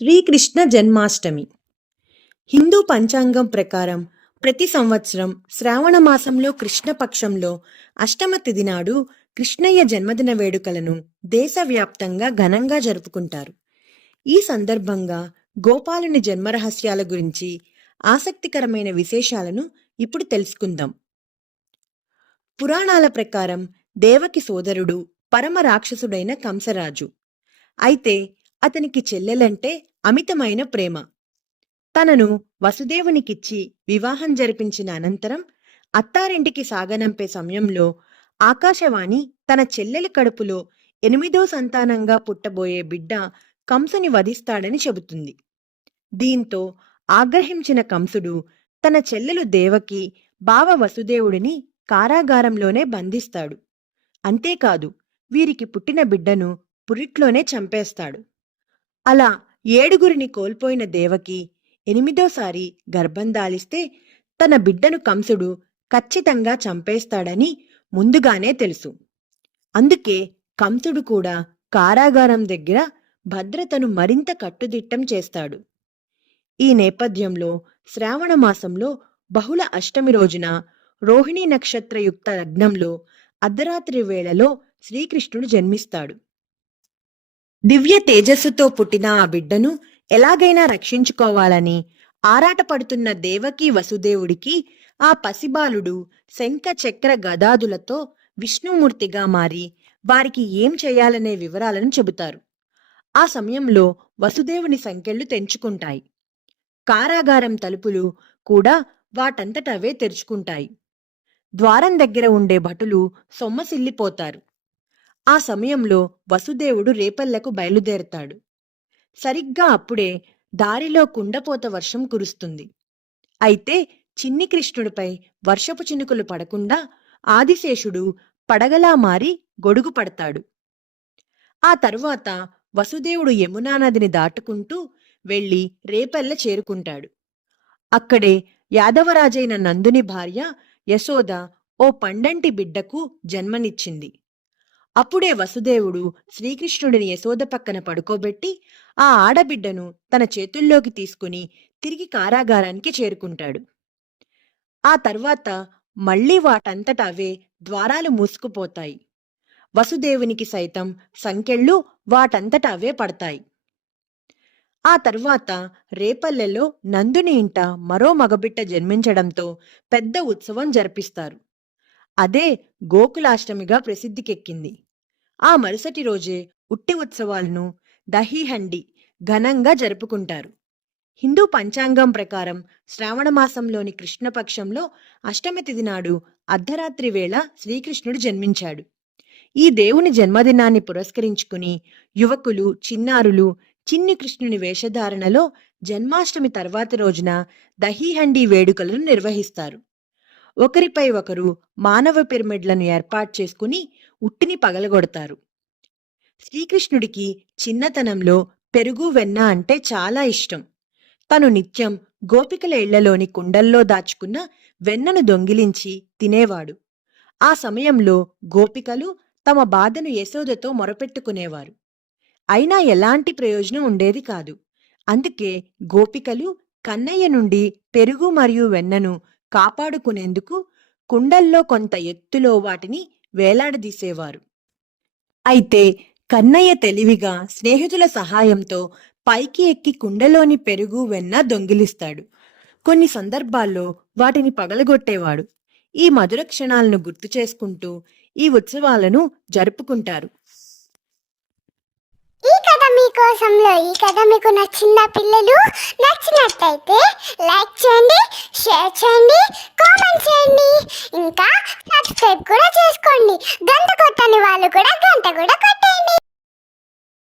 శ్రీకృష్ణ జన్మాష్టమి హిందూ పంచాంగం ప్రకారం ప్రతి సంవత్సరం శ్రావణ మాసంలో కృష్ణపక్షంలో అష్టమ తిథి నాడు కృష్ణయ్య జన్మదిన వేడుకలను దేశవ్యాప్తంగా ఘనంగా జరుపుకుంటారు. ఈ సందర్భంగా గోపాలుని జన్మరహస్యాల గురించి ఆసక్తికరమైన విశేషాలను ఇప్పుడు తెలుసుకుందాం. పురాణాల ప్రకారం దేవకి సోదరుడు పరమ రాక్షసుడైన కంసరాజు. అయితే అతనికి చెల్లెలంటే అమితమైన ప్రేమ. తనను వసుదేవునికిచ్చి వివాహం జరిపించిన అనంతరం అత్తారింటికి సాగనంపే సమయంలో ఆకాశవాణి తన చెల్లెలి కడుపులో 8వ సంతానంగా పుట్టబోయే బిడ్డ కంసుని వధిస్తాడని చెబుతుంది. దీంతో ఆగ్రహించిన కంసుడు తన చెల్లెలు దేవకి, బావ వసుదేవుడిని కారాగారంలోనే బంధిస్తాడు. అంతేకాదు, వీరికి పుట్టిన బిడ్డను పురిట్లోనే చంపేస్తాడు. అలా 7గురిని కోల్పోయిన దేవకి 8వసారి గర్భం దాలిస్తే తన బిడ్డను కంసుడు ఖచ్చితంగా చంపేస్తాడని ముందుగానే తెలుసు. అందుకే కంసుడు కూడా కారాగారం దగ్గర భద్రతను మరింత కట్టుదిట్టం చేస్తాడు. ఈ నేపథ్యంలో శ్రావణ మాసంలో బహుళ అష్టమి రోజున రోహిణీ నక్షత్రయుక్త లగ్నంలో అర్ధరాత్రి వేళలో శ్రీకృష్ణుడు జన్మిస్తాడు. దివ్య తేజస్సుతో పుట్టిన ఆ బిడ్డను ఎలాగైనా రక్షించుకోవాలని ఆరాటపడుతున్న దేవకీ వసుదేవుడికి ఆ పసిబాలుడు శంఖ చక్ర గదాదులతో విష్ణుమూర్తిగా మారి వారికి ఏం చేయాలనే వివరాలను చెబుతారు. ఆ సమయంలో వసుదేవుని సంకెళ్ళు తెంచుకుంటాయి. కారాగారం తలుపులు కూడా వాటంతటవే తెరుచుకుంటాయి. ద్వారం దగ్గర ఉండే భటులు సొమ్మసిల్లిపోతారు. ఆ సమయంలో వసుదేవుడు రేపల్లెకు బయలుదేరతాడు. సరిగ్గా అప్పుడే దారిలో కుండపోత వర్షం కురుస్తుంది. అయితే చిన్ని కృష్ణుడిపై వర్షపు చినుకులు పడకుండా ఆదిశేషుడు పడగలా మారి గొడుగు పడతాడు. ఆ తరువాత వసుదేవుడు యమునా నదిని దాటుకుంటూ వెళ్లి రేపల్లె చేరుకుంటాడు. అక్కడే యాదవరాజైన నందుని భార్య యశోద ఓ పండంటి బిడ్డకు జన్మనిచ్చింది. అప్పుడే వసుదేవుడు శ్రీకృష్ణుడిని యశోద పక్కన పడుకోబెట్టి ఆ ఆడబిడ్డను తన చేతుల్లోకి తీసుకుని తిరిగి కారాగారానికి చేరుకుంటాడు. ఆ తర్వాత మళ్లీ వాటంతట అవే ద్వారాలు మూసుకుపోతాయి. వసుదేవునికి సైతం సంకెళ్ళు వాటంతట అవే పడతాయి. ఆ తర్వాత రేపల్లెలో నందుని ఇంట మరో మగబిడ్డ జన్మించడంతో పెద్ద ఉత్సవం జరిపిస్తారు. అదే గోకులాష్టమిగా ప్రసిద్ధికెక్కింది. ఆ మరుసటి రోజే ఉట్టి ఉత్సవాలను దహీహండి ఘనంగా జరుపుకుంటారు. హిందూ పంచాంగం ప్రకారం శ్రావణమాసంలోని కృష్ణపక్షంలో అష్టమి తిథి నాడు అర్ధరాత్రి వేళ శ్రీకృష్ణుడు జన్మించాడు. ఈ దేవుని జన్మదినాన్ని పురస్కరించుకుని యువకులు, చిన్నారులు చిన్ని కృష్ణుని వేషధారణలో జన్మాష్టమి తర్వాతి రోజున దహీహండి వేడుకలను నిర్వహిస్తారు. ఒకరిపై ఒకరు మానవ పిరమిడ్లను ఏర్పాటు చేసుకుని ఉట్టిని పగలగొడతారు. శ్రీకృష్ణుడికి చిన్నతనంలో పెరుగు, వెన్న అంటే చాలా ఇష్టం. తను నిత్యం గోపికల ఇళ్లలోని కుండల్లో దాచుకున్న వెన్నను దొంగిలించి తినేవాడు. ఆ సమయంలో గోపికలు తమ బాధను యశోదతో మొరపెట్టుకునేవారు. అయినా ఎలాంటి ప్రయోజనం ఉండేది కాదు. అందుకే గోపికలు కన్నయ్య నుండి పెరుగు మరియు వెన్నను కాపాడుకునేందుకు కుండల్లో కొంత ఎత్తులో వాటిని వేలాడదీసేవారు. అయితే కన్నయ్య తెలివిగా స్నేహితుల సహాయంతో పైకి ఎక్కి కుండలోని పెరుగు, వెన్న దొంగిలిస్తాడు. కొన్ని సందర్భాల్లో వాటిని పగలగొట్టేవాడు. ఈ మధుర క్షణాలను గుర్తు చేసుకుంటూ ఈ ఉత్సవాలను జరుపుకుంటారు. ఈ కథ మీకు నచ్చిన పిల్లలు నచ్చినట్టయితే లైక్ చేయండి, షేర్ చేయండి, కామెంట్ చేయండి, ఇంకా సబ్స్క్రైబ్ కూడా చేసుకోండి. గంట కొట్టని వాళ్ళు కూడా గంట కూడా